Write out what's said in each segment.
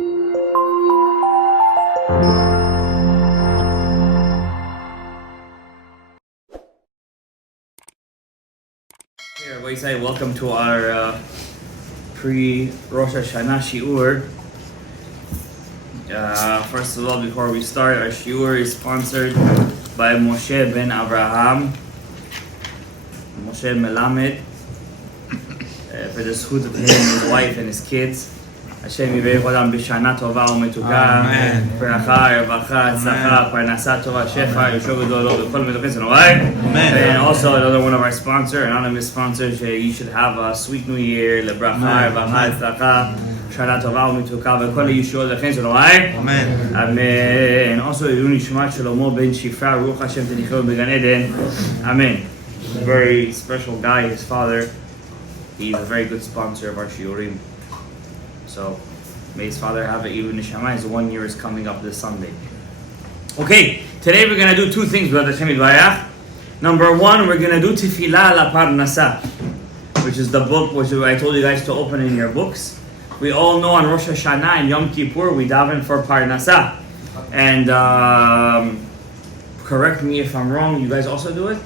Welcome to our pre-Rosh Hashanah shiur. First of all, before we start, our shiur is sponsored by Moshe ben Abraham, Moshe Melamed, for the zchut of him, his wife, and his kids. Hashem yivarech olam b'shana tova u'metuka, bracha, revacha, tzlacha, parnasa tova, shefa, yeshua v'dolo, v'kol metuches v'noai. And also another one of our sponsors, anonymous sponsors, you should have a sweet new year, lebracha, revacha, tzlacha, shana tova u'metuka, v'kol yeshua v'dolo, v'noai. Amen. Amen. Also, Yuni Shmat Shlomo ben Shifra, Ruach Hashem tenichel b'gan Eden. Amen. Very special guy, his father. He's a very good sponsor of our shiurim. So, may his father have it. Even Neshama, his 1 year is coming up this Sunday. Okay, today we're going to do two things, Brother Hashem Yitbarach. Number one, we're going to do Tefillah la Parnasa, which is the book which I told you guys to open in your books. We all know on Rosh Hashanah and Yom Kippur, we daven for Parnasa. And correct me if I'm wrong, you guys also do it?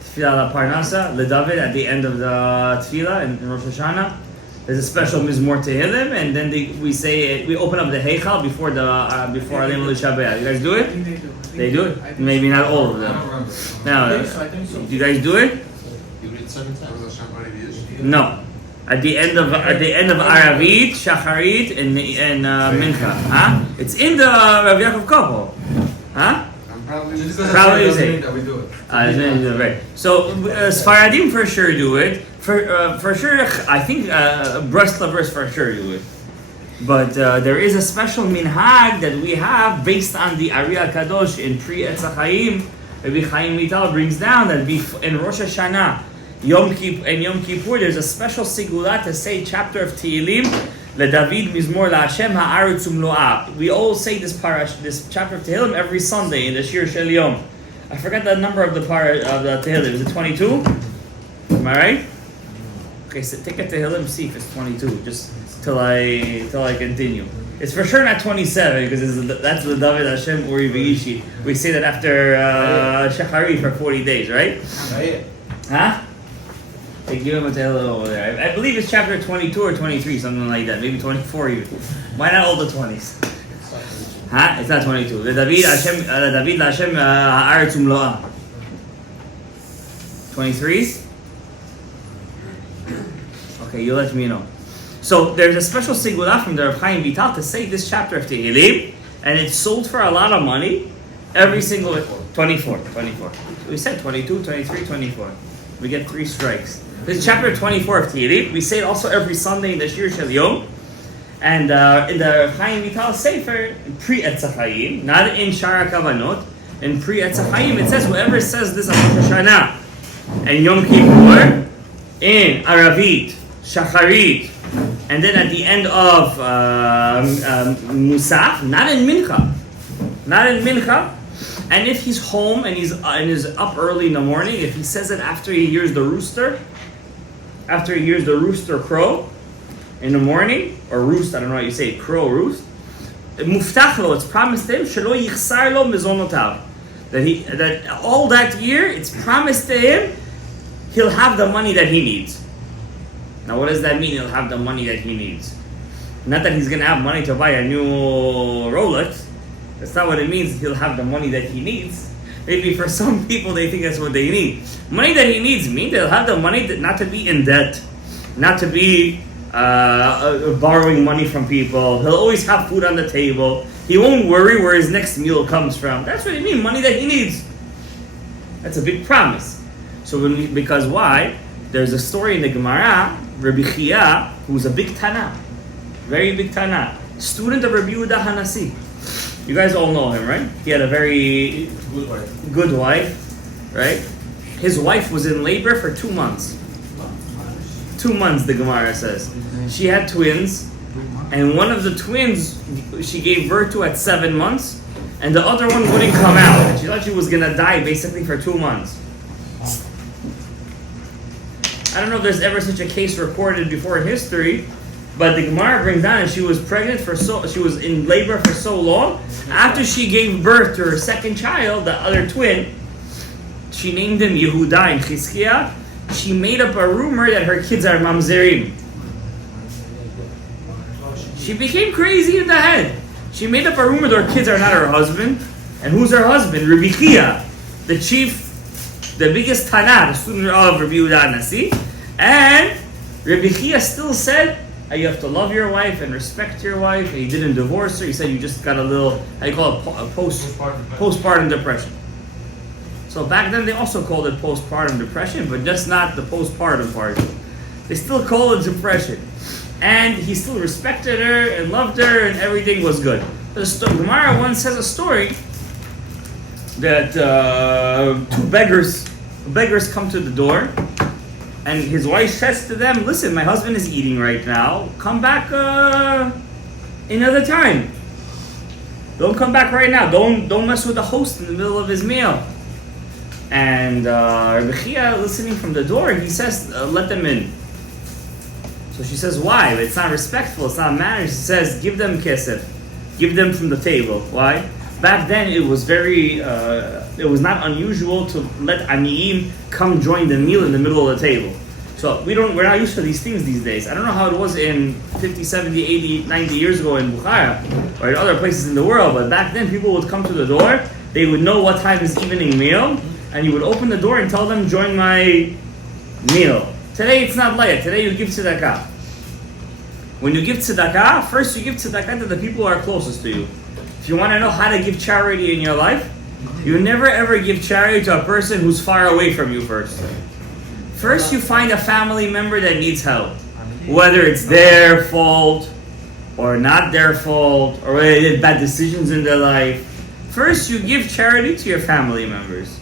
Tefillah la Parnasa, le David at the end of the Tefillah in Rosh Hashanah. There's a special mizmor tehillim, and then we say it, we open up the heichal before Alim Shabbat. You guys do it? They do it. Maybe not all of them. Now, do you guys do it? You read 7 times. No. At the end of Aravit, Shacharit, and Mincha. Huh? It's in the Rav Yaakov Koppel. Huh? Probably you say. Right. So Sfaradim for sure do it. For sure, I think Breslovers for sure do it. But there is a special minhag that we have based on the Ari Kadosh in Pri Etz HaChaim. Rabbi Chaim Vital brings down that in Rosh Hashanah, Yom Kippur, there's a special sigula to say chapter of Tehillim. LeDavid Mizmor LaHashem Ha'aretz Umlo'ah. We all say this chapter of Tehillim every Sunday in the Shir Shel Yom. I forgot the number of the Tehillim. Is it 22? Am I right? Okay, so take a Tehillim, see if it's 22. Just till I continue. It's for sure not 27 because that's the David Hashem Uri V'ishi. We say that after Shachari for 40 days, right? Huh? They give him a Tehillim over there. I believe it's chapter 22 or 23, something like that. Maybe 24 even. Why not all the 20s? Huh? It's not 22. David Hashem Ha'aretz Umlo'ah. 23? Okay, you let me know. So there's a special sigula from the Rav Chaim Vital to say this chapter of Tehillim, and it's sold for a lot of money. Every single 24. We said 22, 23, 24. We get 3 strikes. This is chapter 24 of Tehillim. We say it also every Sunday in the Shir Shel Yom. And in the Rav Chaim Vital Sefer, Pri Etz HaChaim, not in Shara Kavanot, in Pri Etz HaChaim, it says whoever says this on Rosh Hashanah and Yom Kippur, in Aravit, Shacharit, and then at the end of Musaf, not in Mincha, and if he's home and he's up early in the morning, if he says it after he hears the rooster crow in the morning, or roost, I don't know how you say it, crow, roost, muftach lo, it's promised him, shelo yichsar lo mezonotav, that all that year, it's promised to him, he'll have the money that he needs. Now, what does that mean? He'll have the money that he needs. Not that he's going to have money to buy a new Rolex. That's not what it means. He'll have the money that he needs. Maybe for some people, they think that's what they need. Money that he needs means they'll have the money not to be in debt, not to be borrowing money from people. He'll always have food on the table. He won't worry where his next meal comes from. That's what it means. Money that he needs. That's a big promise. So because why? There's a story in the Gemara, Rabbi Chia, who's a big Tana, very big Tana, student of Rabbi Yehuda Hanasi. You guys all know him, right? He had a very good wife, right? His wife was in labor for 2 months. 2 months, the Gemara says. She had twins, and one of the twins she gave birth to at 7 months, and the other one wouldn't come out. And she thought she was gonna die basically for 2 months. I don't know if there's ever such a case recorded before in history, But the Gemara brings down, and she was in labor for so long. After she gave birth to her second child, the other twin, she named him Yehuda and Chizkiah. She made up a rumor that her kids are mamzerim. She became crazy in the head. She made up a rumor that her kids are not her husband. And who's her husband? Rabbi Chia, the chief, the biggest Tanah, the student of Rabbi Yehuda Nasi. And Rabbi Chia still said, you have to love your wife and respect your wife. And he didn't divorce her. He said you just got a little, how you call it, postpartum depression. So back then they also called it postpartum depression, but just not the postpartum part. They still call it depression. And he still respected her and loved her and everything was good. The Gemara once says a story that two beggars come to the door, and his wife says to them, listen, my husband is eating right now. Come back another time. Don't come back right now. Don't mess with the host in the middle of his meal. And Rabbi Chia, listening from the door, he says, let them in. So she says, why? It's not respectful, it's not manners. She says, give them kesef. Give them from the table. Why? Back then it was it was not unusual to let aniyim come join the meal in the middle of the table. So we're not used to these things these days. I don't know how it was in 50, 70, 80, 90 years ago in Bukhara or in other places in the world, but back then people would come to the door, they would know what time is evening meal, and you would open the door and tell them, join my meal. Today it's not like it. Today you give tzedakah. When you give tzedakah, first you give tzedakah to the people who are closest to you. If you want to know how to give charity in your life, you never ever give charity to a person who's far away from you first. First you find a family member that needs help. Whether it's their fault or not their fault, or whether they did bad decisions in their life. First you give charity to your family members.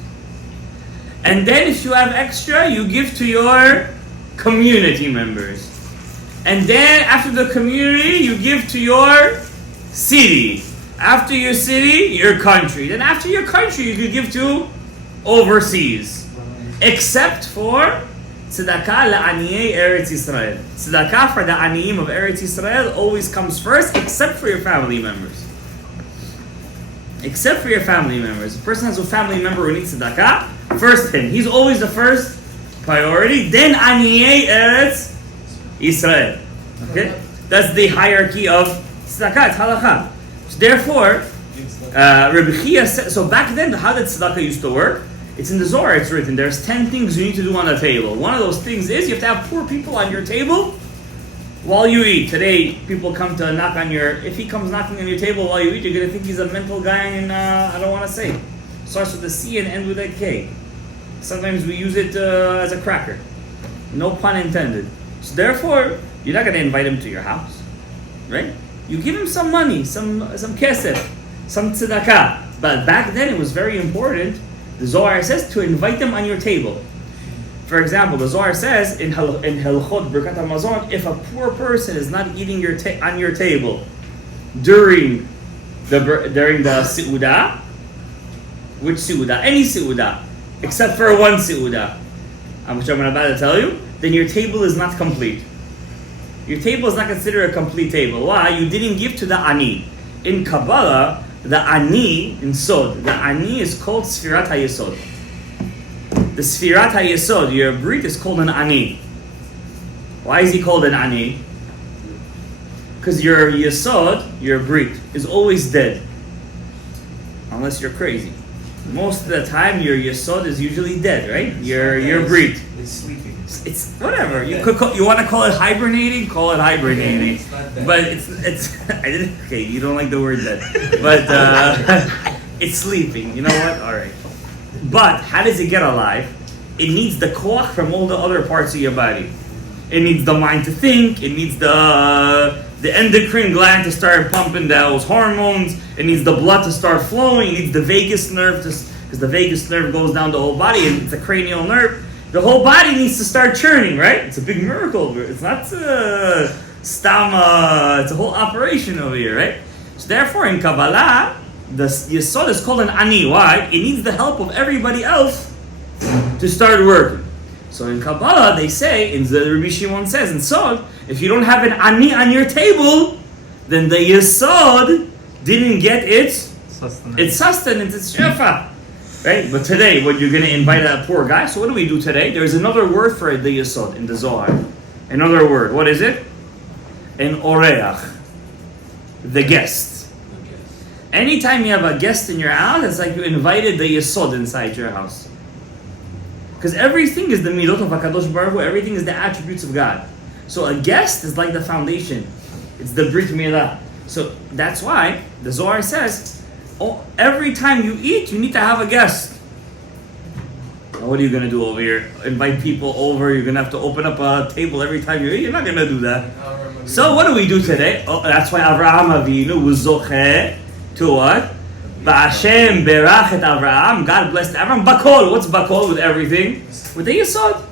And then if you have extra, you give to your community members. And then after the community, you give to your city. After your city, your country. Then after your country, you could give to overseas. Except for tzedakah la'aniyei Eretz Yisrael. Tzedakah for the aniyim of Eretz Yisrael always comes first, except for your family members. Except for your family members. A person has a family member who needs tzedakah, first him. He's always the first priority. Then aniyei Eretz Yisrael. Okay? That's the hierarchy of tzedakah. It's halakha. So therefore, Rabbi Chia said, so back then, how did tzedakah used to work? It's in the Zohar, it's written, there's 10 things you need to do on the table. One of those things is you have to have poor people on your table while you eat. Today, people come to knock on if he comes knocking on your table while you eat, you're going to think he's a mental guy and I don't want to say. Starts with a C and ends with a K. Sometimes we use it as a cracker. No pun intended. So therefore, you're not going to invite him to your house, right? You give him some money, some kesef, some tzedakah. But back then it was very important, the Zohar says, to invite them on your table. For example, the Zohar says in Helchot Birkat HaMazon, if a poor person is not eating on your table during the Seudah, which Seudah? Any Seudah, except for one Seudah, which I'm about to tell you, then your table is not complete. Your table is not considered a complete table. Why? You didn't give to the Ani. In Kabbalah, the Ani, in Sod, the Ani is called Sfirat HaYesod. The Sfirat HaYesod, your Brit, is called an Ani. Why is he called an Ani? Because your Yesod, your Brit, is always dead. Unless you're crazy. Most of the time, your Yesod is usually dead, right? Your Brit. It's sleeping. It's whatever. You want to call it hibernating? Call it hibernating. But it's okay, you don't like the word dead. But it's sleeping. You know what? All right. But how does it get alive? It needs the koach from all the other parts of your body. It needs the mind to think. It needs the endocrine gland to start pumping those hormones. It needs the blood to start flowing. It needs the vagus nerve because the vagus nerve goes down the whole body and it's a cranial nerve. The whole body needs to start churning, right? It's a big miracle. It's not stama. It's a whole operation over here, right? So therefore, in Kabbalah, the Yesod is called an Ani. Why? It needs the help of everybody else to start working. So in Kabbalah, they say, in the Rabbi Shimon says in Sod, if you don't have an ani on your table, then the Yesod didn't get its sustenance, its shefa. Right? But today, when you're going to invite a poor guy, so what do we do today? There's another word for the Yesod in the Zohar. Another word. What is it? An oreach. The guest. Anytime you have a guest in your house, it's like you invited the Yesod inside your house. Because everything is the midot of HaKadosh Baruch Hu, everything is the attributes of God. So a guest is like the foundation. It's the Brit Milah. So that's why the Zohar says, every time you eat, you need to have a guest. Now, what are you going to do over here? Invite people over, you're going to have to open up a table every time you eat? You're not going to do that. So what do we do today? That's why Avraham Avinu was zocheh to what? Ba'ashem berach et Avraham. God blessed Avraham. Bakol. What's bakol with everything? With the Yesod.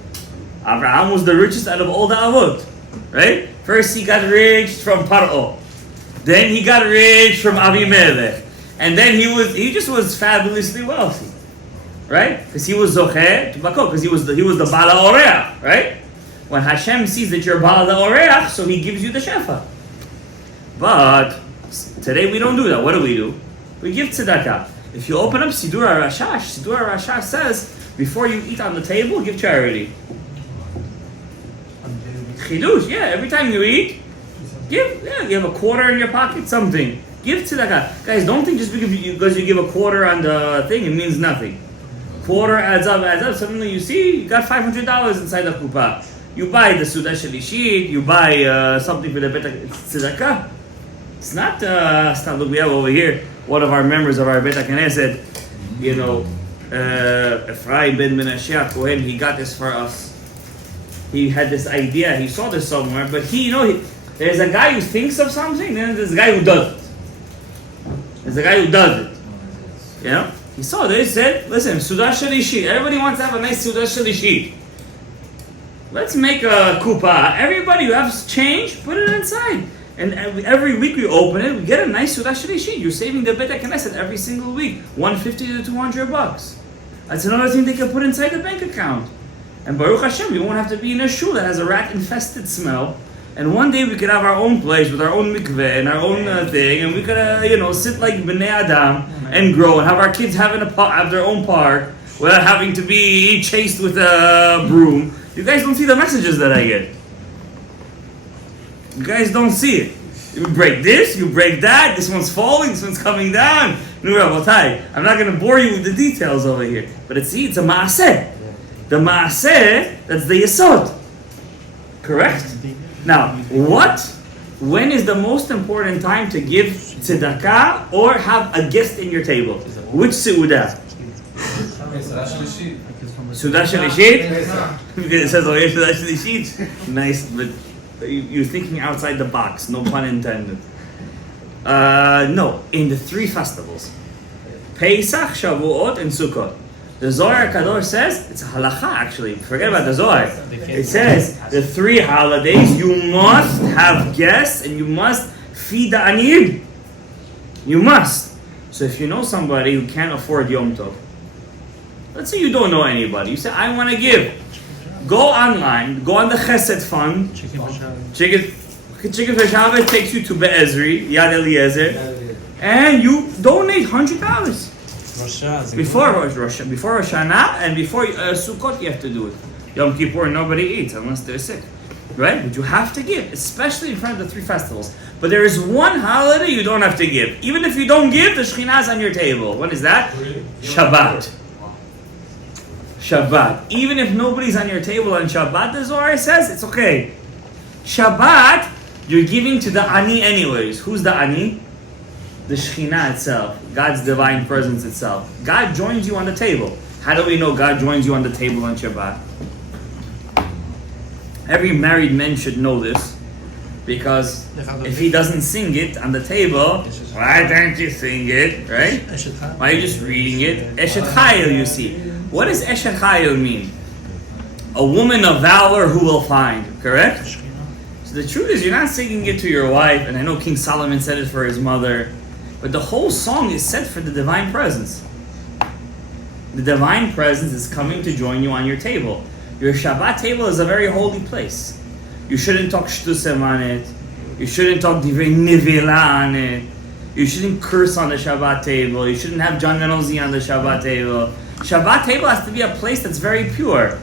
Avraham was the richest out of all the Avot. Right? First he got rich from Paro. Then he got rich from Avimelech. And then he just was fabulously wealthy. Right? Because he was zocheh to bakol. Because he was the Bala Oreach. Right? When Hashem sees that you're Bala Oreach, so he gives you the shefa. But today we don't do that. What do? We give tzedakah. If you open up Sidur HaRashash says, before you eat on the table, give charity. Chidush, yeah, every time you eat, you have a quarter in your pocket, something. Give tzedakah. Guys, don't think just because you give a quarter on the thing, it means nothing. Quarter adds up. Suddenly you see, you got $500 inside the kupa. You buy the Sudah Shalishit, you buy something for the Bet tzedakah. It's not, look, we have over here, one of our members of our Bet HaKnesset, Ephraim ben Menashe Kohen, he got this for us. He had this idea, he saw this somewhere, but there's a guy who thinks of something, then there's a guy who does it. He saw this, he said, listen, Sudah Shalishit, everybody wants to have a nice Sudah Shalishit. Let's make a kupa. Everybody who has change, put it inside. And every week we open it, we get a nice Sudah Shalishit. You're saving the Bet HaKnesset every single week, $150 to $200. That's another thing they can put inside the bank account. And Baruch Hashem, we won't have to be in a shul that has a rat-infested smell. And one day we could have our own place with our own mikveh and our own thing, and we could, sit like Bnei Adam and grow and have our kids have their own park without having to be chased with a broom. You guys don't see the messages that I get. You guys don't see it. You break this, you break that, this one's falling, this one's coming down. I'm not going to bore you with the details over here. But it's a maaseh. The maaseh, that's the yesod. Correct? Now, when is the most important time to give tzedakah or have a guest in your table? Which seudah? Sudah Shalishit? Because it says over here Sudah Shalishit. Nice, but you're thinking outside the box, no pun intended. No, in the 3 festivals. Pesach, Shavuot, and Sukkot. The Zohar Kadosh says, it's a halacha actually, forget about the Zohar. It says, the 3 holidays, you must have guests and you must feed the aniyim. You must. So if you know somebody who can't afford Yom Tov, let's say you don't know anybody, you say, I want to give. Go online, go on the Chesed Fund. Chicken for Shabbat takes you to Be'ezri, Yad Eliezer, and you donate $100. Before Rosh Hashanah and before Sukkot you have to do it. Yom Kippur nobody eats unless they're sick. Right? But you have to give, especially in front of the 3 festivals. But there is one holiday you don't have to give. Even if you don't give, the Shekhinah is on your table. What is that? Shabbat. Shabbat. Even if nobody's on your table on Shabbat, the Zohar says it's okay. Shabbat, you're giving to the Ani anyways. Who's the Ani? The Shekhinah itself. God's divine presence itself. God joins you on the table. How do we know God joins you on the table on Shabbat? Every married man should know this. Because if he doesn't sing it on the table, why don't you sing it, right? Why are you just reading it? Eshet Chayil, you see. What does Eshet Chayil mean? A woman of valor who will find, correct? So the truth is, you're not singing it to your wife, and I know King Solomon said it for his mother, but the whole song is set for the divine presence. The divine presence is coming to join you on your table. Your Shabbat table is a very holy place. You shouldn't talk shtusem on it. You shouldn't talk divrei nivela on it. You shouldn't curse on the Shabbat table. You shouldn't have John Ganozi on the Shabbat table. Shabbat table has to be a place that's very pure.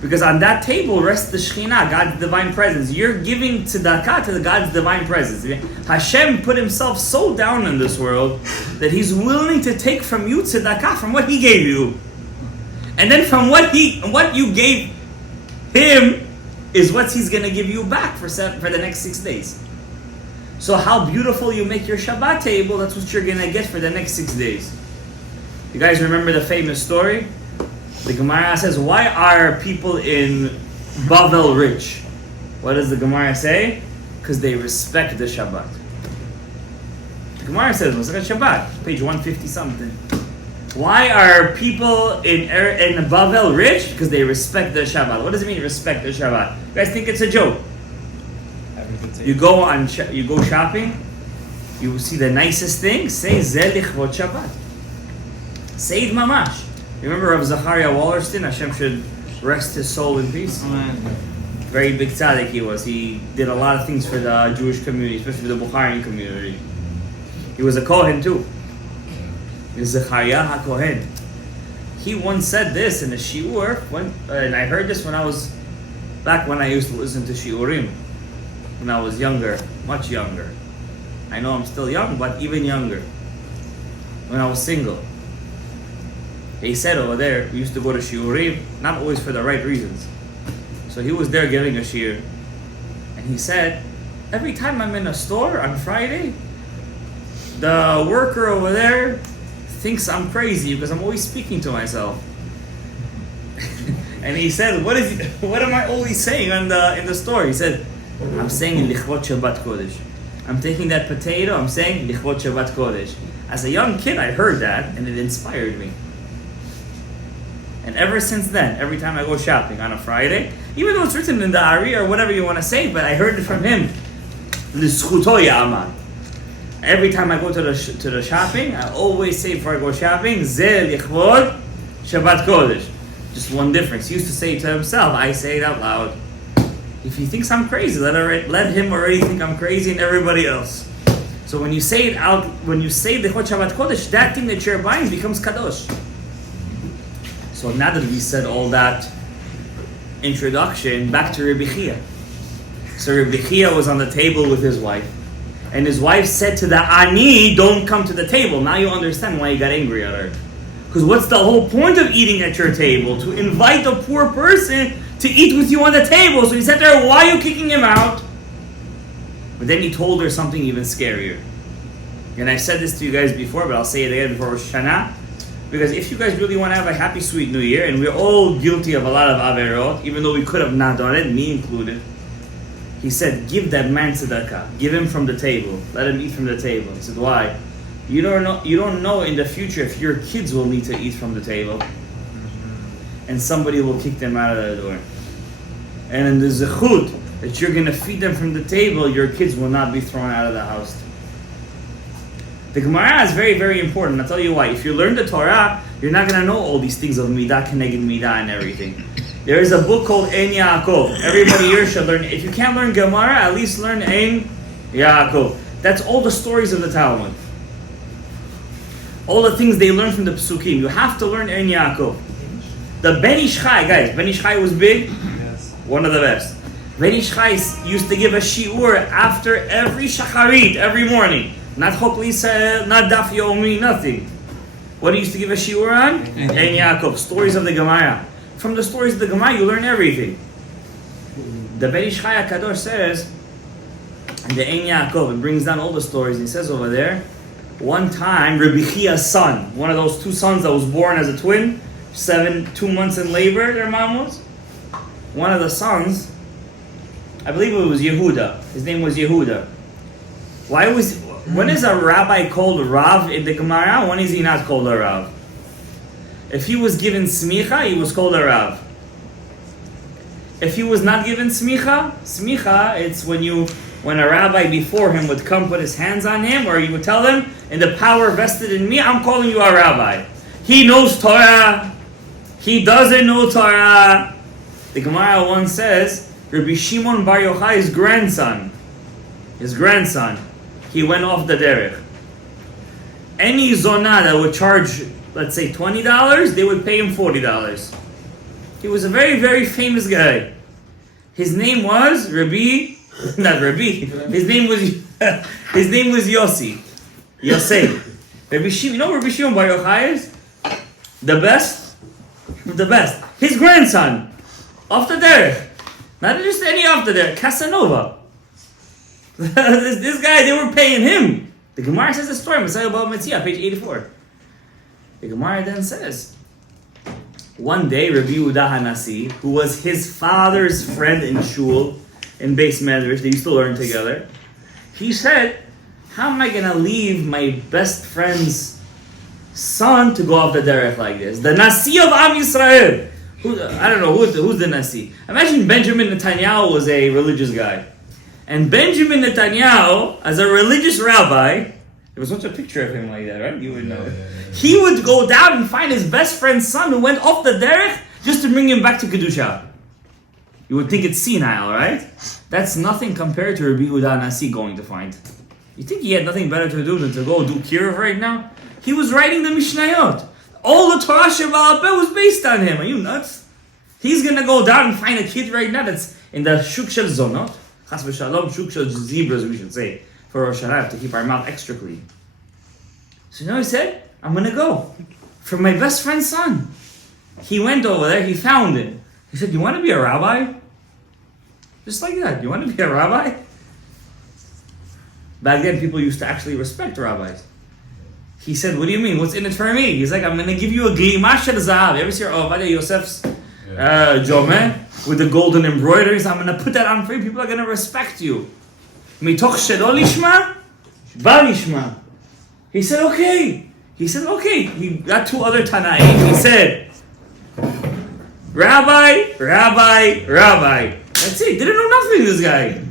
Because on that table rests the Shekhinah, God's divine presence. You're giving tzedakah to God's divine presence. Hashem put himself so down in this world that he's willing to take from you tzedakah, from what he gave you. And then from what you gave him is what he's going to give you back for the next 6 days. So how beautiful you make your Shabbat table, that's what you're going to get for the next 6 days. You guys remember the famous story? The Gemara says, why are people in Bavel rich? What does the Gemara say? Because they respect the Shabbat. The Gemara says, Masechet Shabbat, page 150 something. Why are people in Bavel rich? Because they respect the Shabbat. What does it mean, respect the Shabbat? You guys think it's a joke? You go shopping, you see the nicest thing, say Zeh Lichvot Shabbat. Say it mamash. You remember Rav Zachariah Wallerstein? Hashem should rest his soul in peace. Amen. Very big tzaddik he was. He did a lot of things for the Jewish community, especially the Bukharian community. He was a Kohen too. He was Zachariah HaKohen. He once said this in a shiur, and I heard this when I used to listen to shiurim, when I was younger, much younger. I know I'm still young, but even younger. When I was single. He said over there, we used to go to shiurim, not always for the right reasons. So he was there giving a shiur. And he said, every time I'm in a store on Friday, the worker over there thinks I'm crazy because I'm always speaking to myself. And he said, what am I always saying in the store? He said, I'm saying Lichvot Shabbat Kodesh. I'm taking that potato, I'm saying Lichvot Shabbat Kodesh. As a young kid, I heard that and it inspired me. And ever since then, every time I go shopping on a Friday, even though it's written in the Ari or whatever you want to say, but I heard it from him. L'zchuto ya'aman. Every time I go to the shopping, I always say before I go shopping, Zeh Lichvot Shabbat Kodesh. Just one difference. He used to say it to himself, I say it out loud. If he thinks I'm crazy, let him already think I'm crazy and everybody else. So when you say it out, when you say Lichvot Shabbat Kodesh, that thing that you're buying becomes Kadosh. So now that we said all that introduction, back to Rabbi Chia. So Rabbi Chia was on the table with his wife. And his wife said to the Ani, don't come to the table. Now you understand why he got angry at her. Because what's the whole point of eating at your table? To invite a poor person to eat with you on the table. So he said to her, why are you kicking him out? But then he told her something even scarier. And I said this to you guys before, but I'll say it again before Rosh Hashanah. Because if you guys really want to have a happy, sweet New Year, and we're all guilty of a lot of averot, even though we could have not done it, me included, he said, give that man tzedakah. Give him from the table. Let him eat from the table. He said, why? You don't know in the future if your kids will need to eat from the table. And somebody will kick them out of the door. And in the zechut that you're going to feed them from the table, your kids will not be thrown out of the house. The Gemara is very, very important. I'll tell you why. If you learn the Torah, you're not going to know all these things of Midah, Keneged Midah, and everything. There is a book called Ein Yaakov. Everybody here should learn. If you can't learn Gemara, at least learn Ein Yaakov. That's all the stories of the Talmud. All the things they learn from the Psukim. You have to learn Ein Yaakov. The Ben Ish Chai, guys. Ben Ish Chai was big. Yes. One of the best. Ben Ish Chai used to give a shiur after every shacharit, every morning. Not Chok L'Yisrael, not Daf Yomi, nothing. What he used to give a shiur on? Ein Yaakov. Stories of the Gemara. From the stories of the Gemara, you learn everything. The Ben Ish Chai HaKadosh says, in the Ein Yaakov, it brings down all the stories. He says over there, one time, Rabbi Chia's son, one of those two sons that was born as a twin, 2 months in labor, their mom was. One of the sons, I believe it was Yehuda. His name was Yehuda. When is a rabbi called Rav in the Gemara? When is he not called a Rav? If he was given smicha, he was called a Rav. If he was not given smicha, it's when a rabbi before him would come put his hands on him, or he would tell him, in the power vested in me, I'm calling you a rabbi. He knows Torah. He doesn't know Torah. The Gemara once says, Rabbi Shimon Bar Yochai's grandson, he went off the derech. Any zonah that would charge, let's say $20, they would pay him $40. He was a very, very famous guy. His name was His name was Yossi. Yosei. Rabbi Shimon, you know Rabbi Shimon Bar Yochai is? The best. His grandson. Off the derech. Not just any off the derech. Casanova. this guy, they were paying him. The Gemara says the story, Messiah Baba Metzia, page 84. The Gemara then says, one day Rabbi Yehuda Hanasi, who was his father's friend in shul, in Beis Medrash, they used to learn together, he said, how am I going to leave my best friend's son to go off the derech like this? The Nasi of Am Yisrael. I don't know, who's the Nasi? Imagine Benjamin Netanyahu was a religious guy. And Benjamin Netanyahu, as a religious rabbi, there was such a picture of him like that, right? You would know. He would go down and find his best friend's son who went off the derech just to bring him back to Kedusha. You would think it's senile, right? That's nothing compared to Rabbi Yehuda Nasi going to find. You think he had nothing better to do than to go do kiruv right now? He was writing the Mishnayot. All the Torah Shabbat was based on him. Are you nuts? He's going to go down and find a kid right now that's in the Shuk Shel Zonot. Chas v'shalom, Shuk Shel Zebras, we should say, for Rosh Hashanah, to keep our mouth extra clean. So you know he said, I'm going to go for my best friend's son. He went over there, he found it. He said, you want to be a rabbi? Just like that. You want to be a rabbi? Back then, people used to actually respect rabbis. He said, what do you mean? What's in it for me? He's like, I'm going to give you a glima shel zahav. You ever see Ovadia Yosef's jomeh with the golden embroideries? I'm going to put that on for you. People are going to respect you. Mitoch shelo lishma, ba lishma. He said, okay. He got two other Tanaim. He said, Rabbi. That's it. Didn't know nothing, this guy.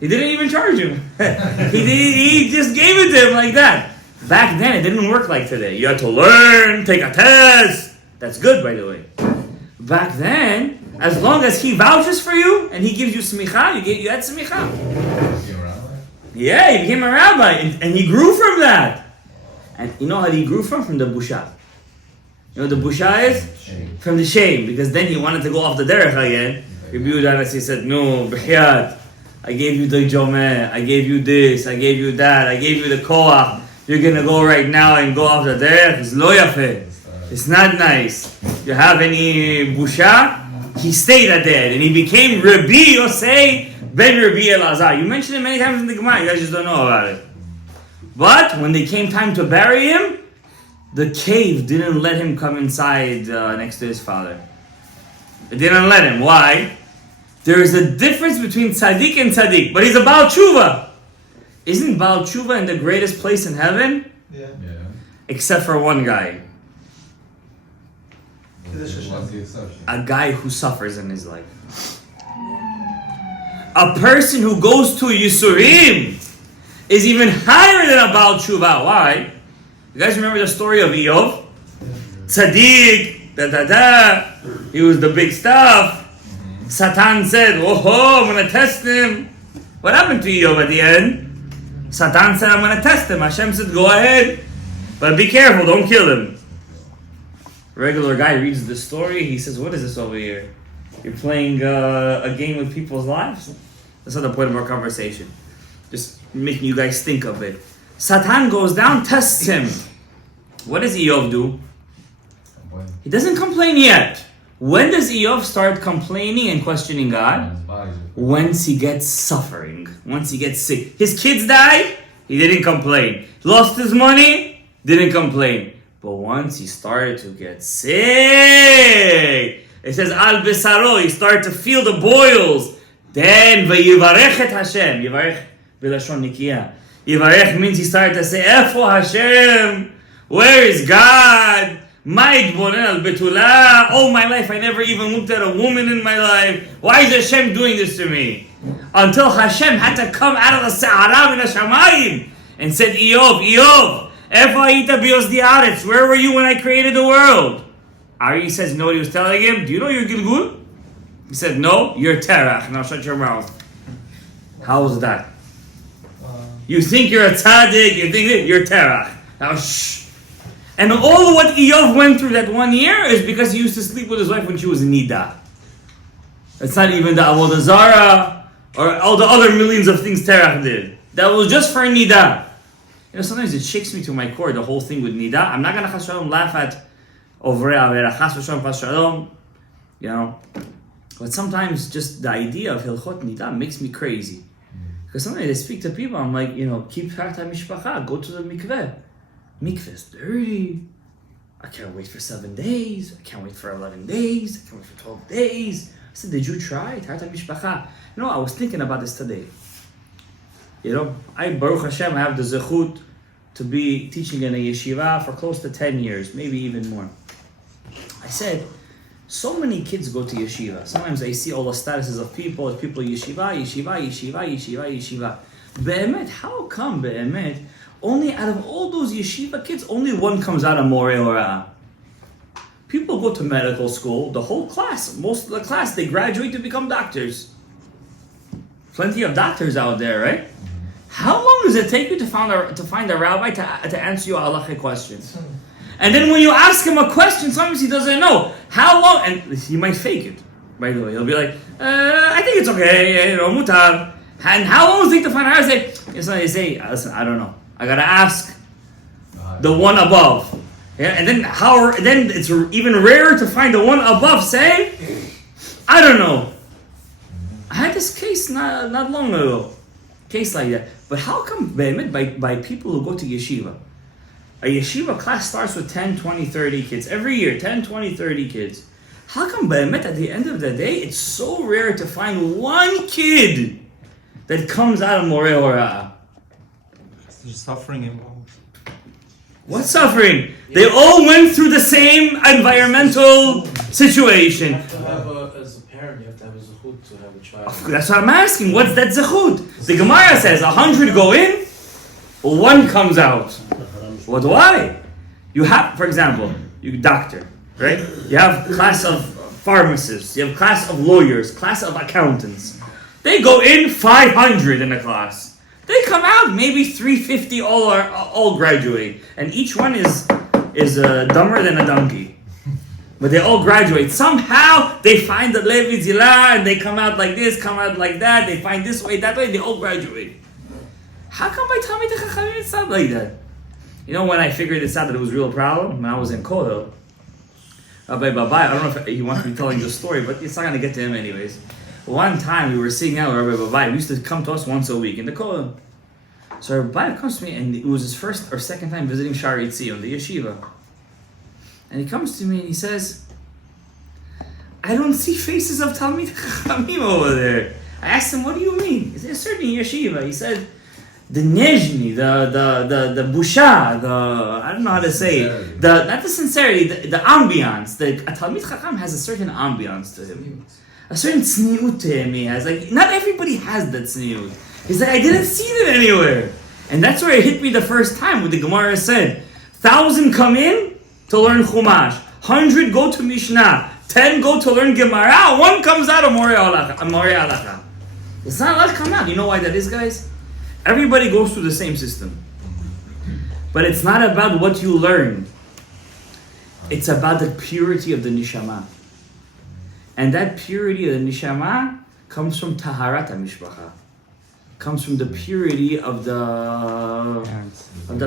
He didn't even charge him. He just gave it to him like that. Back then, it didn't work like today. You had to learn, take a test. That's good, by the way. Back then, as long as he vouches for you and he gives you smicha, you had smicha. Yeah, he became a rabbi, and he grew from that. And you know how he grew from? From the busha. You know what the busha is? Shame. From the shame, because then he wanted to go off the derech again. Rabbi Yehuda said, no, b'chiyat. I gave you the jomeh, I gave you this, I gave you that, I gave you the koach. You're going to go right now and go off the derech. It's lo yafeh. It's not nice. You have any busha? He stayed at that, and he became Rabbi Yosei ben Rabbi Elazar. You mentioned it many times in the Gemara, you guys just don't know about it. But when they came time to bury him, the cave didn't let him come inside next to his father. It didn't let him. Why? There is a difference between tzaddik and tzaddik, but he's a Baal Tshuva. Isn't Baal Tshuva in the greatest place in heaven? Yeah. Except for one guy. A guy who suffers in his life. A person who goes to Yisurim is even higher than a Baal Tshuva. Why? You guys remember the story of Eov? Tzaddik, he was the big stuff. Satan said, I'm going to test him. What happened to Eov at the end? Satan said, I'm going to test him. Hashem said, go ahead, but be careful, don't kill him. Regular guy reads the story, he says, what is this over here? You're playing a game with people's lives? That's not the point of our conversation. Just making you guys think of it. Satan goes down, tests him. What does Eov do? He doesn't complain yet. When does Eov start complaining and questioning God? Once he gets suffering. Once he gets sick. His kids die, he didn't complain. Lost his money, didn't complain. But once he started to get sick, it says, Al Besaro, he started to feel the boils. Then, Vayivarech et Hashem. Yivarech B'lashon Nikiya. Yivarech means he started to say, Efo Hashem? Where is God? All my life I never even looked at a woman in my life. Why is Hashem doing this to me? Until Hashem had to come out of the Sa'ara min Hashamayim and said, Eov, where were you when I created the world? Ari says, you know what he was telling him? Do you know you're Gilgul? He said, no, you're Terach. Now shut your mouth. How was that? You think you're a tzaddik, you think that you're Terach. Now shh. And all of what Eov went through that 1 year is because he used to sleep with his wife when she was Nida. It's not even the Avodah Zarah or all the other millions of things Terach did. That was just for Nida. You know, sometimes it shakes me to my core, the whole thing with Nida. I'm not going to chas shalom laugh at Ovrei Avera, chas shalom, chas shalom, you know. But sometimes just the idea of Hilchot Nida makes me crazy. Because sometimes I speak to people, I'm like, you know, keep Taharat HaMishpacha, go to the mikveh. Mikveh is dirty. I can't wait for 7 days. I can't wait for 11 days. I can't wait for 12 days. I said, did you try Taharat HaMishpacha? You know, I was thinking about this today. You know, I, Baruch Hashem, have the zechut to be teaching in a yeshiva for close to 10 years, maybe even more. I said, so many kids go to yeshiva. Sometimes I see all the statuses of people yeshiva, yeshiva, yeshiva, yeshiva, yeshiva. Be'emet, how come be'emet, only out of all those yeshiva kids, only one comes out of Moreh Hora'ah? People go to medical school, the whole class, most of the class, they graduate to become doctors. Plenty of doctors out there, right? How long does it take you to find a rabbi to answer your halachic questions? And then when you ask him a question, sometimes he doesn't know. How long? And he might fake it, by the way. He'll be like, I think it's okay, you know, mutar. And how long does it take to find out? I say, listen, I don't know. I gotta ask the one above. Yeah, and then it's even rarer to find the one above say, I don't know. I had this case not long ago. Case like that. But how come by people who go to yeshiva? A yeshiva class starts with 10, 20, 30 kids. Every year, 10, 20, 30 kids. How come at the end of the day, it's so rare to find one kid that comes out of Moreh Hora'ah? There's suffering involved. What suffering? They all went through the same environmental situation. You have to have as a parent, you have to have a zechut to have a child. That's what I'm asking. What's that zechut? The Gemara says 100 go in, one comes out. What? Why? You have, for example, you doctor, right? You have class of pharmacists, you have class of lawyers, class of accountants. They go in 500 in a class. They come out maybe 350 all graduate, and each one is dumber than a donkey. But they all graduate. Somehow they find the Levi Zilah and they come out like this, come out like that. They find this way, that way. They all graduate. How come by Talmid Chachamim it's not like that? You know when I figured this out that it was a real problem? When I was in Kollel, Rabbi Babai, I don't know if he wants me telling the story, but it's not going to get to him anyways. One time we were sitting out with Rabbi Babai. He used to come to us once a week in the Kollel. So Rabbi Babai comes to me, and it was his first or second time visiting Shari Tzion, the yeshiva. And he comes to me and he says, I don't see faces of Talmid Chachamim over there. I asked him, what do you mean? He said, certainly yeshiva. He said, the nejni, the busha, I don't know how to say it. Not the sincerity, the ambiance. A Talmid Chacham has a certain ambiance to him. A certain tzniut to him he has. Like, not everybody has that tzniut. He's like, I didn't see it anywhere. And that's where it hit me the first time when the Gemara said, 1,000 come in to learn Chumash. 100 go to Mishnah. 10 go to learn Gemara. 1 comes out of Moreh Halacha. It's not allowed to come out. You know why that is, guys? Everybody goes through the same system. But it's not about what you learn. It's about the purity of the neshama. And that purity of the neshama comes from Taharat HaMishpacha. Comes from the purity of the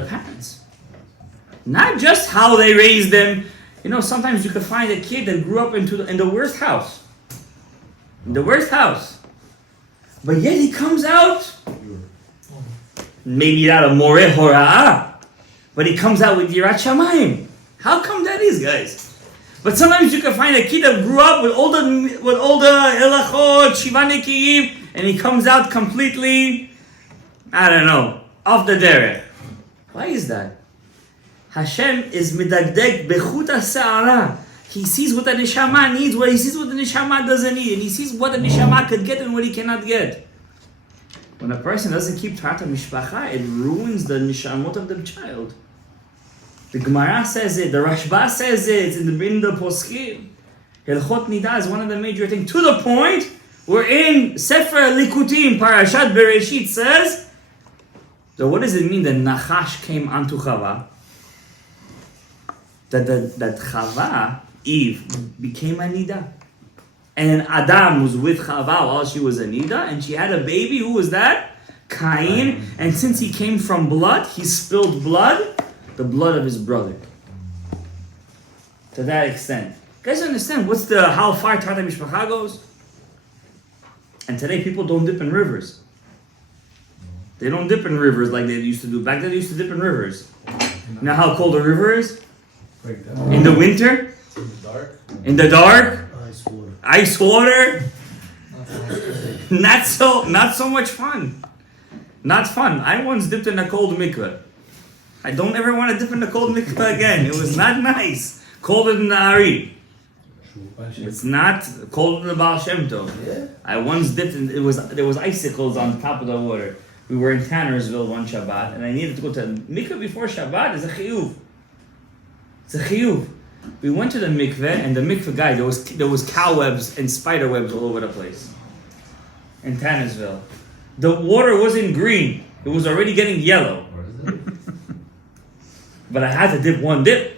parents. Not just how they raised them. You know, sometimes you could find a kid that grew up in the worst house. In the worst house. But yet he comes out, maybe not of Moreh Hora'ah, but he comes out with Yirat Shamayim. How come that is, guys? But sometimes you can find a kid that grew up with all the Elachot, Shiva Nekiyim, and he comes out completely, I don't know, off the derech. Why is that? Hashem is midagdeg bechut ha'se'ara. He sees what the neshama needs, he sees what the neshama doesn't need, and he sees what the neshama could get and what he cannot get. When a person doesn't keep Taharat HaMishpacha, it ruins the neshamot of the child. The Gemara says it, the Rashba says it, it's in the Poskim. Hilchot Nida is one of the major things, to the point where in Sefer Likutim, Parashat Bereshit says, so what does it mean that Nachash came onto Chava? That Chava, Eve, became a Nida. And Adam was with Chava while she was a Nida, and she had a baby. Who was that? Cain. And since he came from blood, he spilled blood, the blood of his brother. To that extent. You guys understand how far Tata Mishpacha goes? And today people don't dip in rivers. They don't dip in rivers like they used to do. Back then they used to dip in rivers. You know how cold a river is? In the winter? In the dark. In the dark? Ice water. Not so much fun. Not fun. I once dipped in a cold mikveh. I don't ever want to dip in the cold mikveh again. It was not nice. Colder than the Ari. It's not colder than the Baal Shem Tov. Yeah. I once dipped in, there was icicles on top of the water. We were in Tannersville one Shabbat, and I needed to go to mikveh before Shabbat. It's a chiyuv. It's a chiyuv. We went to the mikveh, and the mikveh guy, there was cobwebs and spider webs all over the place. In Tannersville. The water wasn't green. It was already getting yellow. But I had to dip one dip.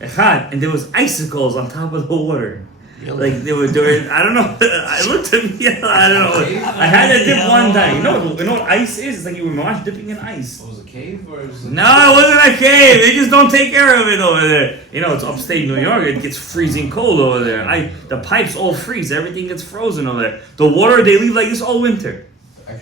And there was icicles on top of the water. Like they were doing, I don't know. I looked at me, I don't know. I had to dip one time. You know what ice is? It's like you were dipping in ice. Was it a cave or was it? No, it wasn't a cave. They just don't take care of it over there. You know, it's upstate New York. It gets freezing cold over there. The pipes all freeze. Everything gets frozen over there. The water, they leave like this all winter.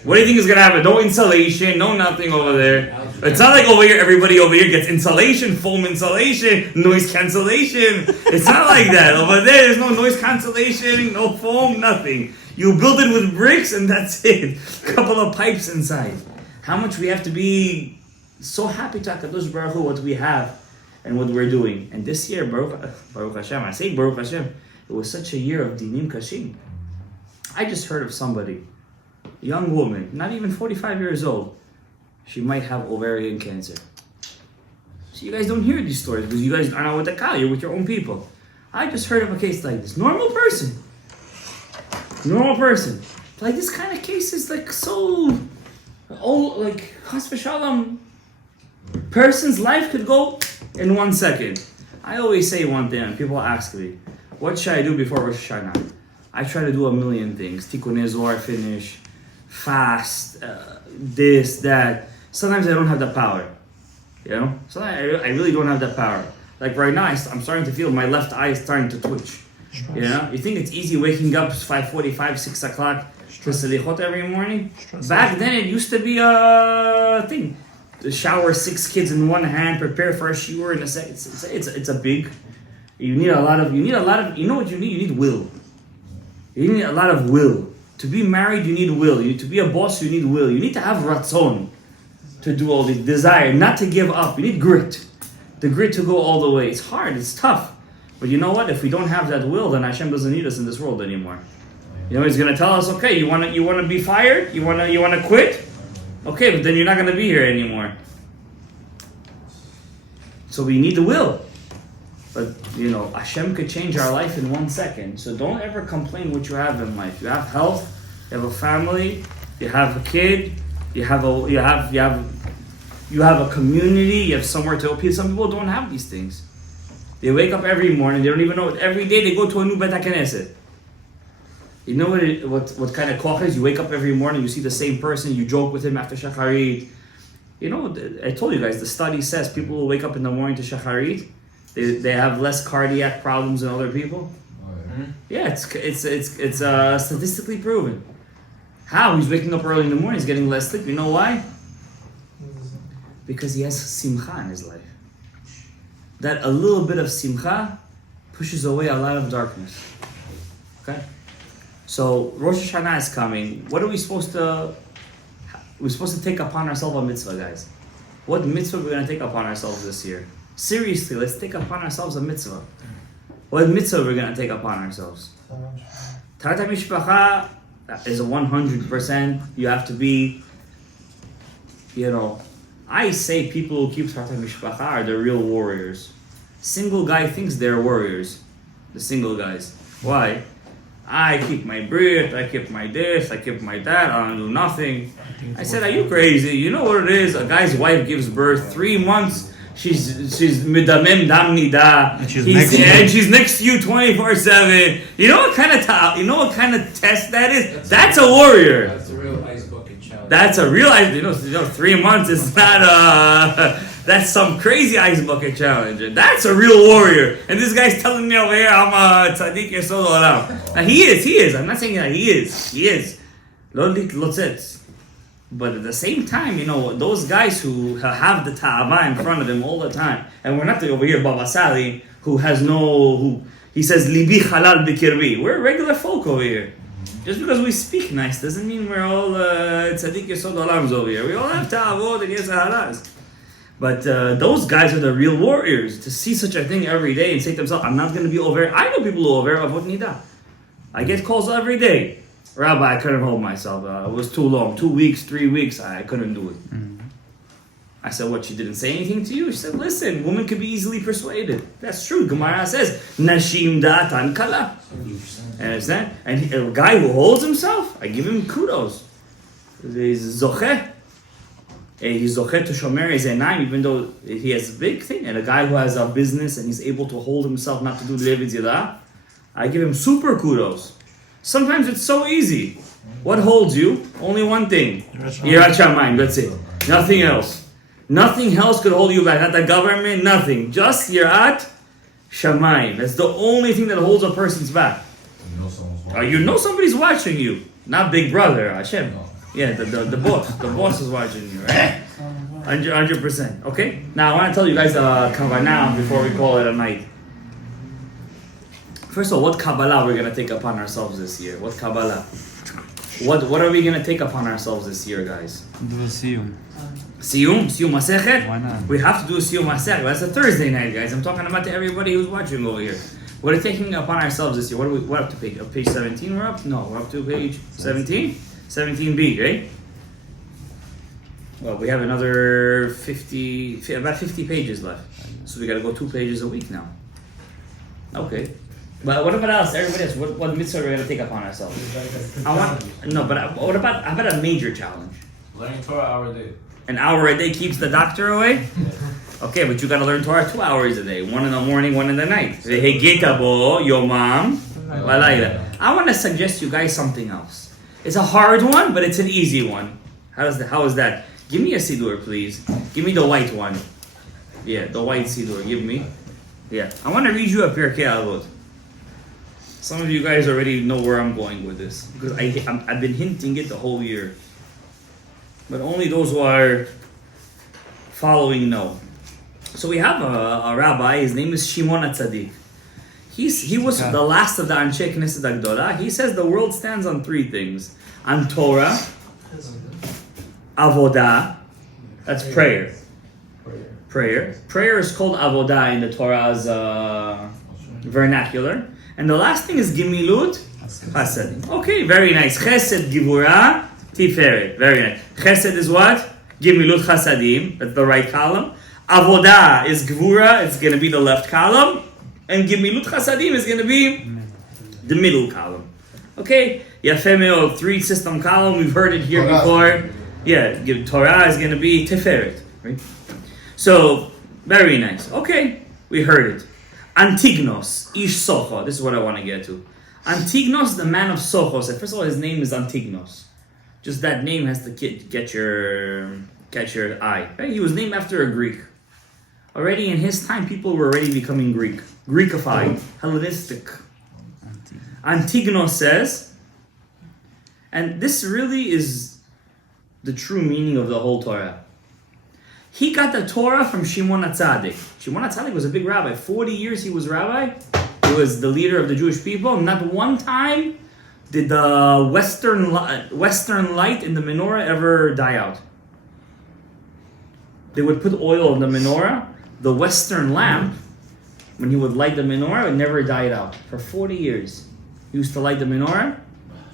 What do you think is going to happen? No insulation, no nothing over there. It's not like over here, everybody over here gets insulation, foam insulation, noise cancellation. It's not like that. Over there, there's no noise cancellation, no foam, nothing. You build it with bricks and that's it. A couple of pipes inside. How much we have to be so happy to HaKadosh Baruch Hu, what we have and what we're doing. And this year, Baruch Hashem, I say Baruch Hashem, it was such a year of dinim kashim. I just heard of somebody, young woman, not even 45 years old, she might have ovarian cancer. So you guys don't hear these stories because you guys are not with the Kal, you're with your own people. I just heard of a case like this. Normal person. Like this kind of case is like so old, like Chas v'Shalom, person's life could go in 1 second. I always say one thing and people ask me, what should I do before Rosh Hashanah? I try to do a million things. Tikkunei Zohar finish, fast, this, that. Sometimes I don't have the power, you know? Sometimes I really don't have the power. Like right now, I'm starting to feel my left eye is starting to twitch. You know? You think it's easy waking up 5:45, 6 o'clock to selichot every morning? Back then, it used to be a thing. To shower 6 kids in one hand, prepare for a shiur in a second. It's a big. You know what you need? You need will. You need a lot of will. To be married, you need will. To be a boss, you need will. You need to have ratzon to do all this. Desire, not to give up. You need grit. The grit to go all the way. It's hard, it's tough. But you know what? If we don't have that will, then Hashem doesn't need us in this world anymore. You know, He's going to tell us, okay, you want to be fired? You want to quit? Okay, but then you're not going to be here anymore. So we need the will. But, you know, Hashem could change our life in 1 second. So don't ever complain what you have in life. You have health, you have a family, you have a kid, you have a community, you have somewhere to appeal. Some people don't have these things. They wake up every morning, they don't even know it. Every day they go to a new Bet HaKnesset. You know what kind of koch is? You wake up every morning, you see the same person, you joke with him after Shacharit. You know, I told you guys, the study says people will wake up in the morning to Shacharit. They have less cardiac problems than other people. Yeah, it's statistically proven. How? He's waking up early in the morning, he's getting less sleep. You know why? Because he has simcha in his life. That a little bit of simcha pushes away a lot of darkness. Okay? So Rosh Hashanah is coming. What are we supposed to... We're supposed to take upon ourselves a mitzvah, guys. What mitzvah are we going to take upon ourselves this year? Seriously, let's take upon ourselves a mitzvah. What mitzvah we're going to take upon ourselves? Tata Mishpacha is a 100%. You have to be, you know, I say people who keep Torah Mishpacha are the real warriors. Single guy thinks they're warriors. The single guys. Why? I keep my brit, I keep my this, I keep my that, I don't do nothing. I said, are you crazy? You know what it is? A guy's wife gives birth 3 months. She's midamem dam nida. And she's next to you. She's next to you 24/7. You know what kind of test that is? That's a warrior. That's a real ice bucket challenge. That's a real ice. 3 months is not that's some crazy ice bucket challenge. That's a real warrior. And this guy's telling me over here, I'm a tzaddik yesod olam. Now he is. I'm not saying that he is. Lo tzitz. But at the same time, those guys who have the ta'ava in front of them all the time, and we're not over here Baba Sali, who he says, Libi halal bikirbi. We're regular folk over here. Just because we speak nice doesn't mean we're all tzaddik yesod olams over here. We all have ta'avot and yes halas. But those guys are the real warriors. To see such a thing every day and say to themselves, I'm not going to be over. I know people who are over avot nida. I get calls every day. Rabbi, I couldn't hold myself. It was too long. 2 weeks, 3 weeks, I couldn't do it. Mm-hmm. I said, what, she didn't say anything to you? She said, listen, women can be easily persuaded. That's true. Gemara says, Nashim da'atan kala. Understand? And a guy who holds himself, I give him kudos. He's zocheh. He's zocheh to shomer his einayim, even though he has a big thing. And a guy who has a business and he's able to hold himself not to do the Levid Zidah, I give him super kudos. Sometimes it's so easy. What holds you? Only one thing. Yirat Shamayim, that's it. Nothing else. Nothing else could hold you back. Not the government, nothing. Just Yirat Shamayim. That's the only thing that holds a person's back. You know somebody's watching you. Not Big Brother, Hashem. Yeah, the boss. The boss is watching you, right? 100%. Okay? Now, I want to tell you guys Kavanah before we call it a night. First of all, what Kabbalah we're going to take upon ourselves this year? What Kabbalah? What are we going to take upon ourselves this year, guys? Do a siyum. Siyum Masechet? Why not? We have to do a Siyum Masechet. That's a Thursday night, guys. I'm talking about to everybody who's watching over here. What are we taking upon ourselves this year? What up to page? Page 17 we're up? No, we're up to page 17? 17b, right? Well, we have another about 50 pages left. So we got to go 2 pages a week now. Okay. But what about us? Everybody else? What mitzvah are we going to take upon ourselves? What about a major challenge? Learning Torah hour a day. An hour a day keeps the doctor away? Okay, but you got to learn Torah 2 hours a day. 1 in the morning, 1 in the night. I want to suggest you guys something else. It's a hard one, but it's an easy one. How is that? Give me a siddur, please. Give me the white one. Yeah, the white siddur. Give me. Yeah. I want to read you a Pirkei Avot. Some of you guys already know where I'm going with this. Because I've been hinting it the whole year. But only those who are following know. So we have a rabbi. His name is Shimon HaTzadik. He was the last of the Anshe Knesset Agdola. He says the world stands on 3 things. On Torah, Avodah, that's prayer. Prayer is called Avodah in the Torah's vernacular. And the last thing is Gimilut Chesed. Okay, very nice. Chesed, Givura, Tiferet. Very nice. Chesed is what? Gimilut Chasadim. That's the right column. Avodah is Gvura. It's going to be the left column. And Gimilut Chasadim is going to be the middle column. Okay? Yafeh Me'od, 3 system column. We've heard it here before. Yeah, Torah is going to be Tiferet. Right? So, very nice. Okay, we heard it. Antignos, Ish Socho. This is what I want to get to. Antignos, the man of Sochos. First of all, his name is Antignos. Just that name has to catch your eye. Right? He was named after a Greek. Already in his time, people were already becoming Greek. Greekified. Hellenistic. Antignos says, and this really is the true meaning of the whole Torah. He got the Torah from Shimon HaTzadik. Shimon HaTzadik was a big rabbi. 40 years he was rabbi. He was the leader of the Jewish people. Not one time did the western light in the menorah ever die out. They would put oil in the menorah. The western lamp, when he would light the menorah, it never died out. For 40 years. He used to light the menorah.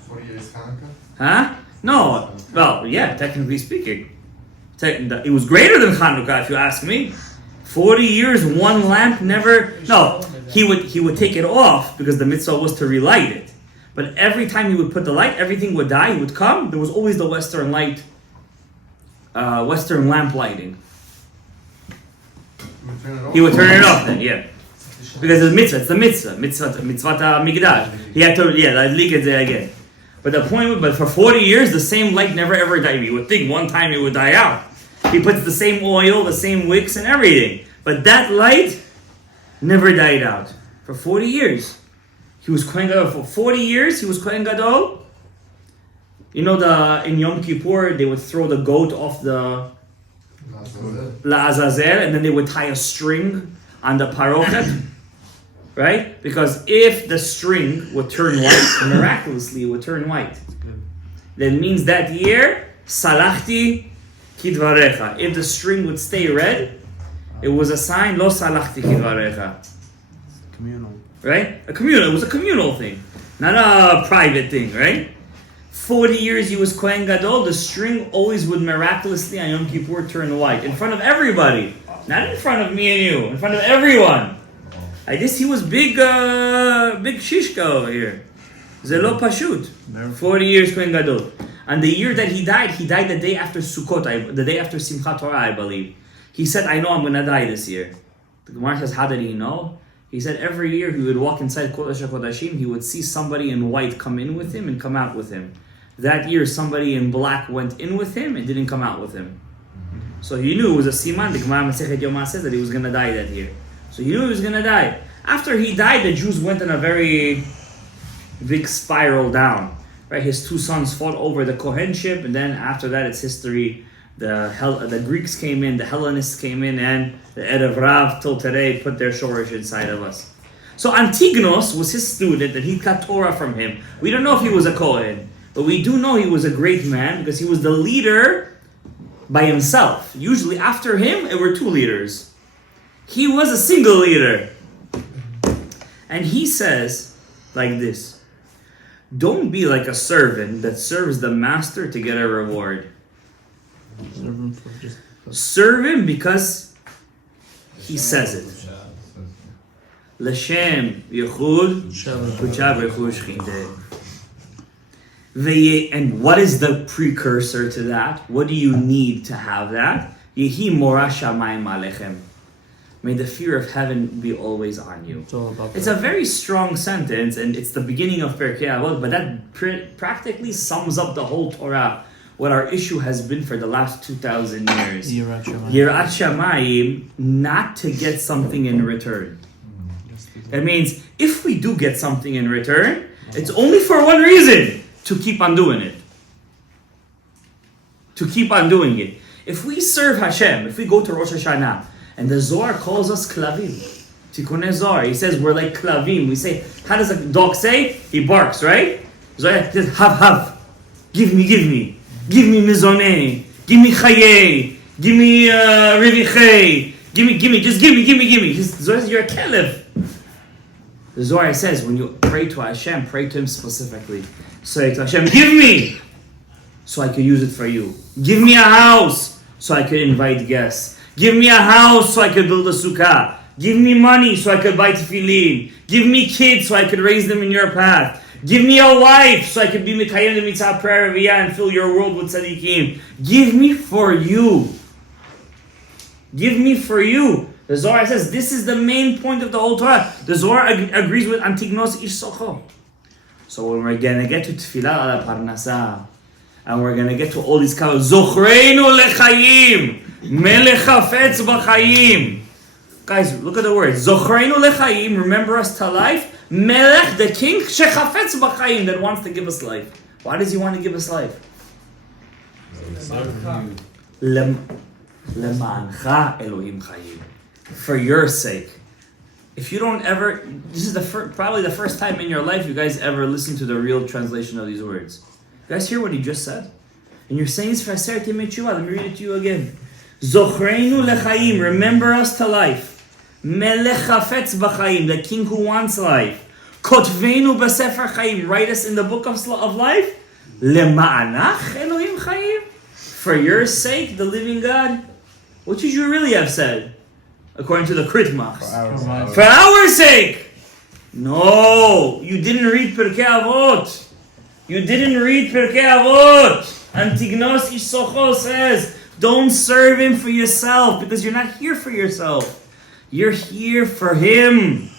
40 years Hanukkah? Huh? No. Well, yeah, technically speaking. It was greater than Chanukah, if you ask me. 40 years, one lamp never... No, he would take it off because the mitzvah was to relight it. But every time he would put the light, everything would die, he would come. There was always the Western light, Western lamp lighting. He would turn it off then, yeah. Because it's the mitzvah. Mitzvah migdash. He had to, leak it there again. But the point, but for 40 years, the same light never ever died. You would think one time it would die out. He puts the same oil, the same wicks and everything. But that light never died out. For 40 years. He was Kohen Gadol. For 40 years, he was Kohen Gadol. You know, in Yom Kippur, they would throw the goat off the La'azazel, and then they would tie a string on the parochet. Right? Because if the string would turn white, miraculously it would turn white. That means that year, salachti kidvarecha. If the string would stay red, it was a sign, lo salachti kidvarecha. Communal. Right? It was a communal thing. Not a private thing, right? 40 years he was Kohen Gadol, the string always would miraculously on Yom Kippur turn white. In front of everybody. Not in front of me and you. In front of everyone. I guess he was big shishka over here. Zelo pashut. 40 years Kohen Gadol. And the year that he died the day after Sukkot, the day after Simchat Torah, I believe. He said, I know I'm going to die this year. The Gemara says, how did he know? He said every year he would walk inside Kodesh HaKodashim, he would see somebody in white come in with him and come out with him. That year somebody in black went in with him and didn't come out with him. So he knew it was a siman. The Gemara Masechet Yoma says that he was going to die that year. So he knew he was going to die. After he died, the Jews went on a very big spiral down. Right? His two sons fought over the Kohenship, and then after that, it's history. The Greeks came in, the Hellenists came in, and the Erev Rav till today put their shorish inside of us. So Antignos was his student, and he got Torah from him. We don't know if he was a Kohen, but we do know he was a great man because he was the leader by himself. Usually after him, it were two leaders. He was a single leader. And he says like this, don't be like a servant that serves the master to get a reward. Serve him because he says it. L'shem yichud kuchav rechush chinteh. And what is the precursor to that? What do you need to have that? Yehi morah shamayim alechem. May the fear of heaven be always on you. It's a very strong sentence, and it's the beginning of Perkei Avot, but that practically sums up the whole Torah. What our issue has been for the last 2,000 years. Yirat Shamayim, not to get something in return. That means if we do get something in return, it's only for one reason, to keep on doing it. To keep on doing it. If we serve Hashem, if we go to Rosh Hashanah, and the Zohar calls us klavim. Tikkunei Zohar. He says we're like klavim. We say, how does a dog say? He barks, right? Zohar says, have. Give me. Give me mizoneh. Give me chayei. Give me rivichei. Give me. Just give me. Zohar says, you're a kelev. The Zohar says, when you pray to Hashem, pray to Him specifically. Say to Hashem, give me, so I can use it for you. Give me a house, so I can invite guests. Give me a house so I could build a sukkah. Give me money so I could buy tefillin. Give me kids so I could raise them in your path. Give me a wife so I could be mikayem the mitzvah prayer v'yah and fill your world with tzaddikim. Give me for you. Give me for you. The Zohar says this is the main point of the whole Torah. The Zohar agrees with Antignos ish socho. So when we're going to get to tefillah ala parnasa, and we're going to get to all these kavod, zochreinu lechayim. Melech hafetz b'chayim. Guys, look at the word. Zochreinu lechayim, remember us to life. Melech, the king, shechafetz b'chayim, that wants to give us life. Why does he want to give us life? Lemancha Elohim chayim. For your sake. If you don't ever, this is probably the first time in your life you guys ever listen to the real translation of these words. You guys hear what he just said? And you're saying it's for Aseret Yemei Teshuvah. Let me read it to you again. Zochreinu lechayim, remember us to life. Melech hafetz b'chayim, the king who wants life. Kotveinu b'sefer chayim, write us in the book of life. Lema'anach Elohim chayim, For your sake, the living God? What should you really have said? According to the Kritmachs. For our sake! No, you didn't read Pirkei Avot. You didn't read Pirkei Avot. Antignos Ish Socho says, don't serve him for yourself, because you're not here for yourself. You're here for him.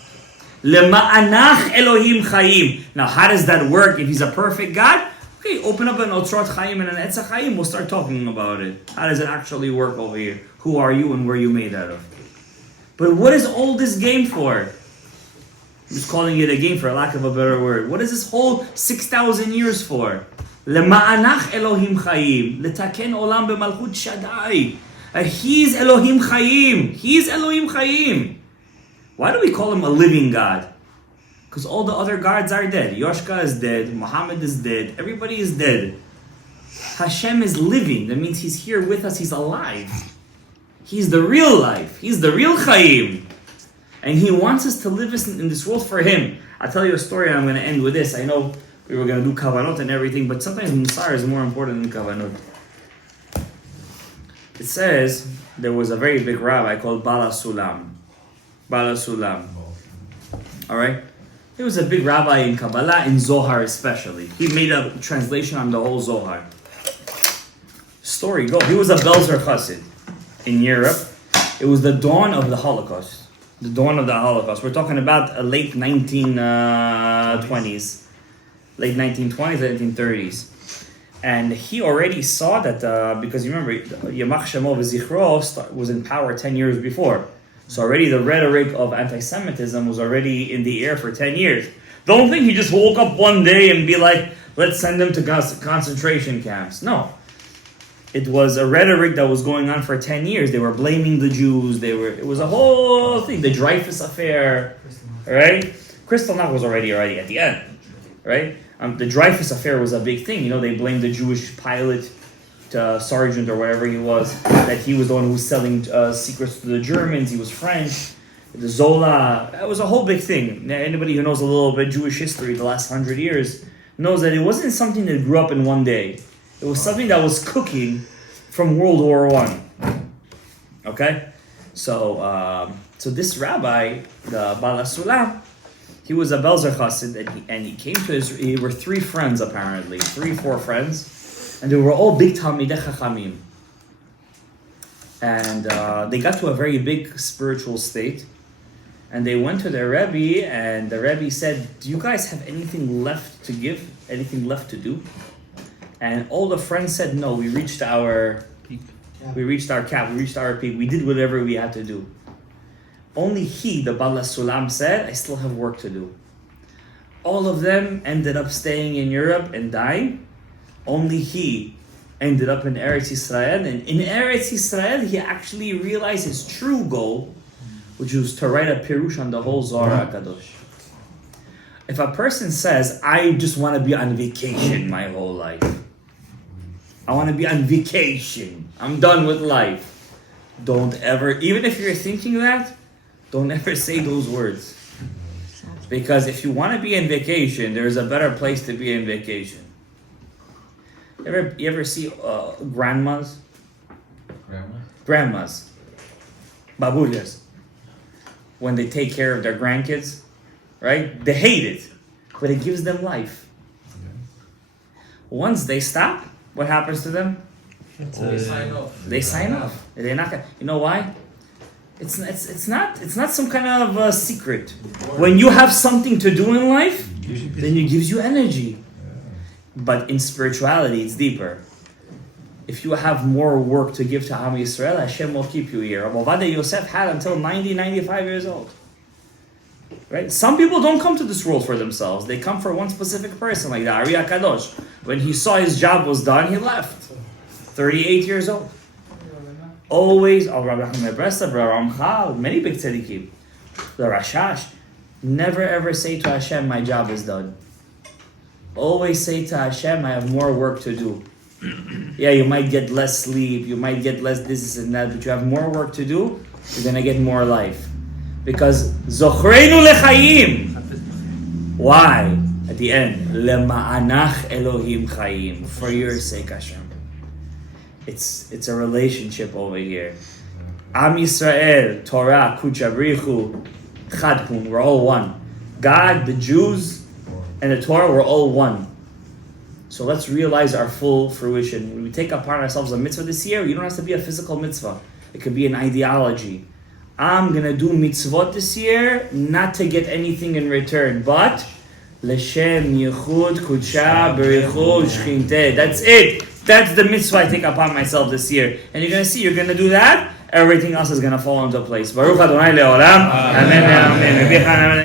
Lema'anach Elohim Chaim. Now, how does that work if he's a perfect God? Okay, open up an Otzrot Chaim and an Etzah Chaim, we'll start talking about it. How does it actually work over here? Who are you and where are you made out of? But what is all this game for? I'm just calling it a game for lack of a better word. What is this whole 6,000 years for? Lema'anach Elohim Chaim. Letaken olam b'malchut Shaddai. He's Elohim Chaim. He's Elohim Chaim. Why do we call him a living God? Because all the other gods are dead. Yoshka is dead. Muhammad is dead. Everybody is dead. Hashem is living. That means he's here with us. He's alive. He's the real life. He's the real Chaim. And he wants us to live in this world for him. I'll tell you a story and I'm going to end with this. I know we were going to do kavanot and everything, but sometimes Musar is more important than kavanot. It says there was a very big rabbi called Bala Sulam. Bala Sulam. Alright? He was a big rabbi in Kabbalah, in Zohar especially. He made a translation on the whole Zohar. Story go. He was a Belzer Chassid in Europe. It was the dawn of the Holocaust. The dawn of the Holocaust. We're talking about late 1920s. Late 1920s, 1930s. And he already saw that, because you remember, Yamach Shemo v'Zichro was in power 10 years before. So already the rhetoric of anti-Semitism was already in the air for 10 years. Don't think he just woke up one day and be like, let's send them to concentration camps. No. It was a rhetoric that was going on for 10 years. They were blaming the Jews. It was a whole thing. The Dreyfus affair, right? Kristallnacht was already at the end, right? The Dreyfus affair was a big thing. You know, they blamed the Jewish pilot, sergeant or whatever he was, that he was the one who was selling secrets to the Germans. He was French. The Zola, that was a whole big thing. Anybody who knows a little bit Jewish history the last 100 years knows that it wasn't something that grew up in one day. It was something that was cooking from World War I. Okay? So this rabbi, the Bala Sulam, he was a Belzer Chassid, and he came to he were 3 friends apparently, 3-4 friends, and they were all big Talmidei Chachamim. And they got to a very big spiritual state, and they went to their Rebbe, and the Rebbe said, do you guys have anything left to give? Anything left to do? And all the friends said, no, we reached our peak. We reached our cap, we reached our peak. We did whatever we had to do. Only he, the Bala Sulam, said, I still have work to do. All of them ended up staying in Europe and dying. Only he ended up in Eretz Yisrael. And in Eretz Yisrael, he actually realized his true goal, which was to write a Pirush on the whole Zohar HaKadosh. If a person says, I just want to be on vacation my whole life. I want to be on vacation. I'm done with life. Don't ever, even if you're thinking that, don't ever say those words. Because if you want to be on vacation, there's a better place to be on vacation. You ever see grandmas? Grandmas. Babulas. When they take care of their grandkids, right? They hate it, but it gives them life. Once they stop, what happens to them? They sign off. They sign off. They're not gonna, you know why? It's not some kind of secret. When you have something to do in life, then it gives you energy. But in spirituality, it's deeper. If you have more work to give to Am Yisrael, Hashem will keep you here. Rav Ovadia Yosef had until 90, 95 years old. Right? Some people don't come to this world for themselves. They come for one specific person, like the Ari HaKadosh. When he saw his job was done, he left. 38 years old. Always, Rabbi Ahmed Breslev, Rabbi Ramchal, many big tzaddikim. The Rashash. Never ever say to Hashem, my job is done. Always say to Hashem, I have more work to do. Yeah, you might get less sleep, you might get less this and that, but you have more work to do, you're going to get more life. Because Zochreinu Lechayim. Why? At the end, Lema'anach Elohim Chayim. For your sake, Hashem. It's a relationship over here. Am Yisrael, Torah, Kucha Brichu, Chadkun, we're all one. God, the Jews, and the Torah, we're all one. So let's realize our full fruition. When we take upon ourselves a mitzvah this year, you don't have to be a physical mitzvah. It could be an ideology. I'm going to do mitzvot this year, not to get anything in return, but L'shem Yichud Kudsha Berichu Shchinte. That's it. That's the mitzvah I take upon myself this year. And you're going to see, you're going to do that, everything else is going to fall into place. Baruch Adonai Le'olam. Amen. Amen.